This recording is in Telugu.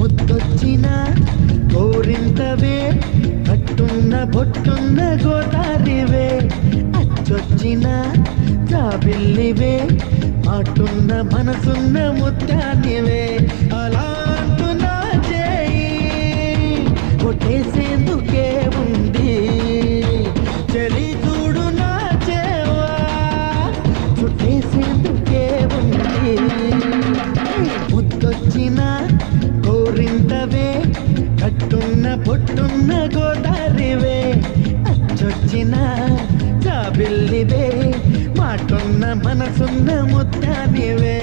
ముద్దొచ్చిన కోరింతవే కట్టున్న బొట్టున్న గోదారివే అచ్చొచ్చిన జాబిల్లివే మాటున్న మనసున్న ముత్యానివే అలా అంటున్నా చేయి కొట్టేసేందుకే ఉంది చెలి చూడు నా చేవా చుట్టేసేందుకే ఉంది ముద్దొచ్చిన కోరింతవే కట్టున్న పొట్టున్న గోదారివే అచ్చొచ్చిన జాబిల్లివే మాటున్న మనసున్న ముత్యానివే